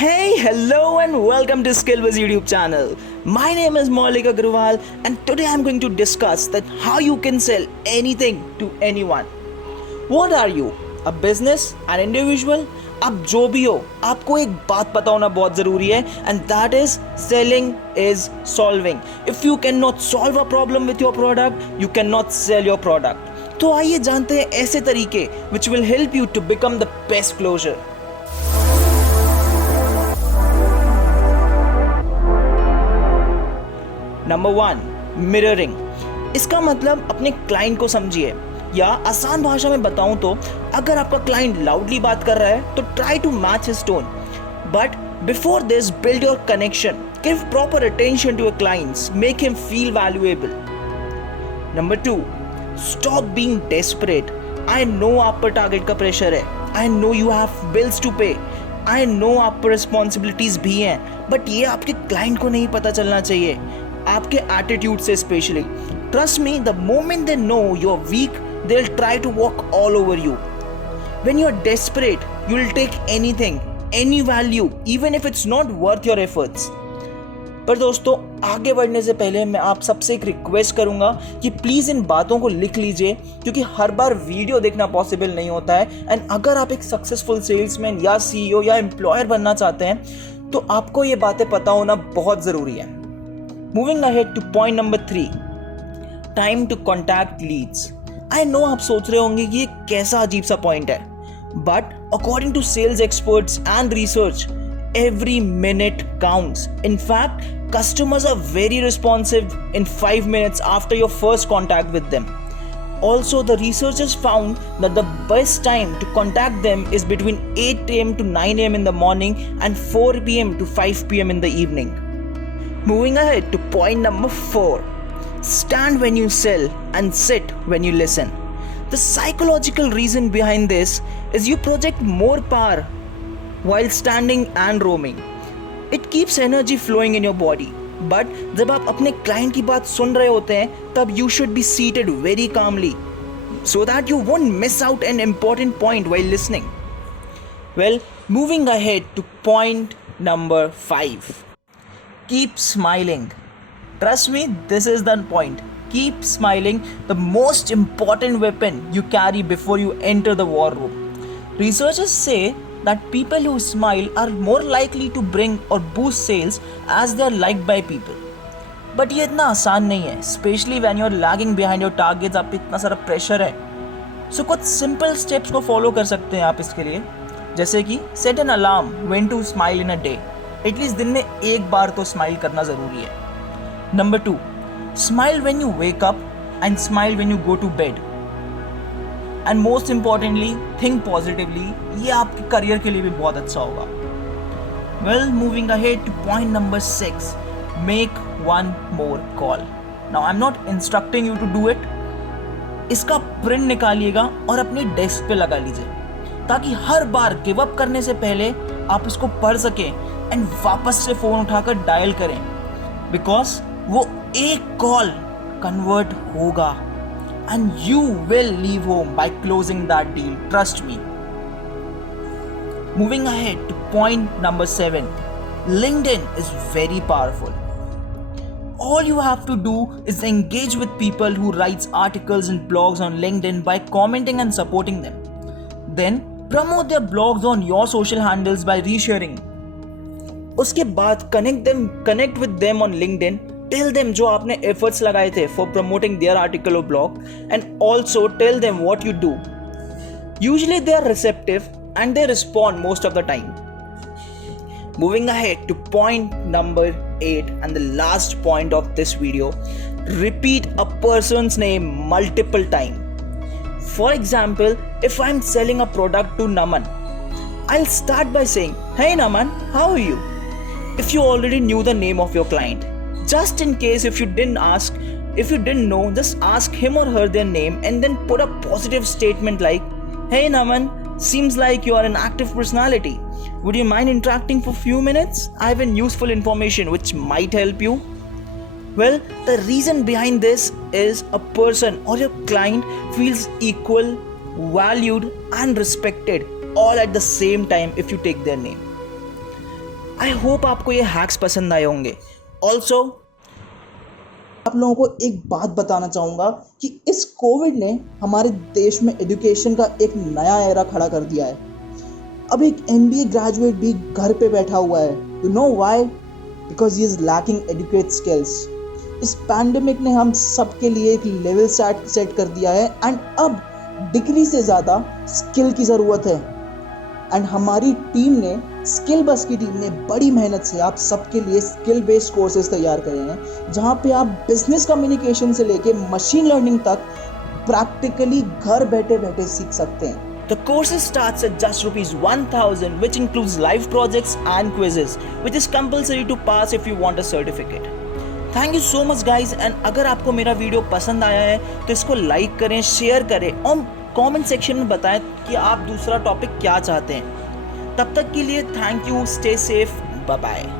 Hey, hello and welcome to Skillbiz YouTube channel. My name is Maulik Agrawal and today I'm going to discuss that how you can sell anything to anyone. What are you? A business? An individual? आप जो भी हो आपको एक बात पता होना बहुत ज़रूरी है and that is selling is solving. If you cannot solve a problem with your product, you cannot sell your product. तो आइए जानते हैं ऐसे तरीके which will help you to become the best closer. Number 1, mirroring. इसका मतलब अपने client को समझिए, या आसान भाषा में बताऊं तो अगर आपका क्लाइंट लाउडली बात कर रहा है तो try to match his tone, but before this build your connection, give proper attention to your clients, make him feel valuable. Number 2, stop being desperate. I know आप पर टारगेट का प्रेशर है, I know you have bills to pay, I know आप पर responsibilities भी हैं, but ये आपके क्लाइंट को नहीं पता चलना चाहिए, आपके एटीट्यूड से specially. Trust me, the moment they know you are weak, they will try to walk all over you. When you are desperate, you will take anything, any value, even if it's not worth your efforts. पर दोस्तों, आगे बढ़ने से पहले मैं आप सबसे एक रिक्वेस्ट करूंगा कि प्लीज़ इन बातों को लिख लीजिए, क्योंकि हर बार वीडियो देखना पॉसिबल नहीं होता है. एंड अगर आप एक सक्सेसफुल सेल्समैन या सीईओ या एम्प्लॉयर बनना चाहते हैं तो आपको ये बातें पता होना बहुत ज़रूरी है. Moving ahead to point number 3, time to contact leads. I know आप सोच रहे होंगे कि ये कैसा अजीब सा पॉइंट है, but according to sales experts and research, every minute counts. In fact, customers are very responsive in 5 minutes after your first contact with them. Also, the researchers found that the best time to contact them is between 8 a.m. to 9 a.m. in the morning and 4 p.m. to 5 p.m. in the evening. Moving ahead to point number 4, stand when you sell and sit when you listen. The psychological reason behind this is you project more power while standing and roaming. It keeps energy flowing in your body. But जब आप अपने client की बात सुन रहे होते हैं तब you should be seated very calmly so that you won't miss out an important point while listening. Well, moving ahead to point number 5. Keep smiling. Trust me, this is the point. Keep smiling, the most important weapon you carry before you enter the war room. Researchers say that people who smile are more likely to bring or boost sales as they are liked by people. But ये इतना आसान नहीं है, especially when you are lagging behind your targets. आप पे इतना सारा pressure है. So कुछ simple steps को follow कर सकते हैं आप इसके लिए, जैसे कि set an alarm when to smile in a day. At least दिन में एक बार तो स्माइल करना ज़रूरी है. Number 2, smile when you wake up and smile when you go to bed. And most importantly, think positively. ये आपके करियर के लिए भी बहुत अच्छा होगा. Well, moving ahead to point number 6, make one more call. Now, I'm not instructing you to do it. इसका print निकालिएगा और अपनी डेस्क पे लगा लीजिए, ताकि हर बार गिव अप करने से पहले आप इसको पढ़ सकें एंड वापस से फ़ोन उठाकर डायल करें, बिकॉज वो एक कॉल कन्वर्ट होगा and you will leave home by closing that deal. Trust me. Moving ahead to point number 7, LinkedIn is very powerful. All you have to do is engage with people who writes articles and blogs on LinkedIn by commenting and supporting them. Then promote their blogs on your social handles by resharing. उसके बाद connect with them on LinkedIn. Tell them जो आपने efforts लगाए थे for promoting their article or blog, and also tell them what you do. Usually they are receptive and they respond most of the time. Moving ahead to point number 8 and the last point of this video, repeat a person's name multiple times. For example, if I'm selling a product to Naman, I'll start by saying, "Hey Naman, how are you?" If you already knew the name of your client. Just in case if you didn't know, just ask him or her their name and then put a positive statement like, "Hey Naman, seems like you are an active personality. Would you mind interacting for a few minutes? I have useful information which might help you." Well, the reason behind this is a person or your client feels equal, valued and respected all at the same time if you take their name. I hope आपको ये hacks पसंद आए होंगे। Also आप लोगों को एक बात बताना चाहूँगा कि इस कोविड ने हमारे देश में एजुकेशन का एक नया एरा खड़ा कर दिया है। अब एक MBA ग्रेजुएट भी घर पे बैठा हुआ है। You know why? Because he is lacking educate skills. इस पैंडेमिक ने हम सबके लिए एक लेवल सेट कर दिया है एंड अब डिग्री से ज़्यादा स्किल की ज़रूरत है। एंड हमारी टीम ने, स्किल बस की टीम ने बड़ी मेहनत से आप सबके लिए स्किल बेस्ड कोर्सेज तैयार करे हैं, जहाँ पे आप बिजनेस कम्युनिकेशन से लेके मशीन लर्निंग तक प्रैक्टिकली घर बैठे बैठे सीख सकते हैं। the courses starts at just ₹1,000, which includes live projects and quizzes, which is compulsory to pass if you want a certificate. Thank you so much guys. And अगर आपको मेरा वीडियो पसंद आया है तो इसको लाइक करें, शेयर करें और कमेंट सेक्शन में बताएं कि आप दूसरा टॉपिक क्या चाहते हैं। तब तक के लिए thank you, stay safe, bye bye.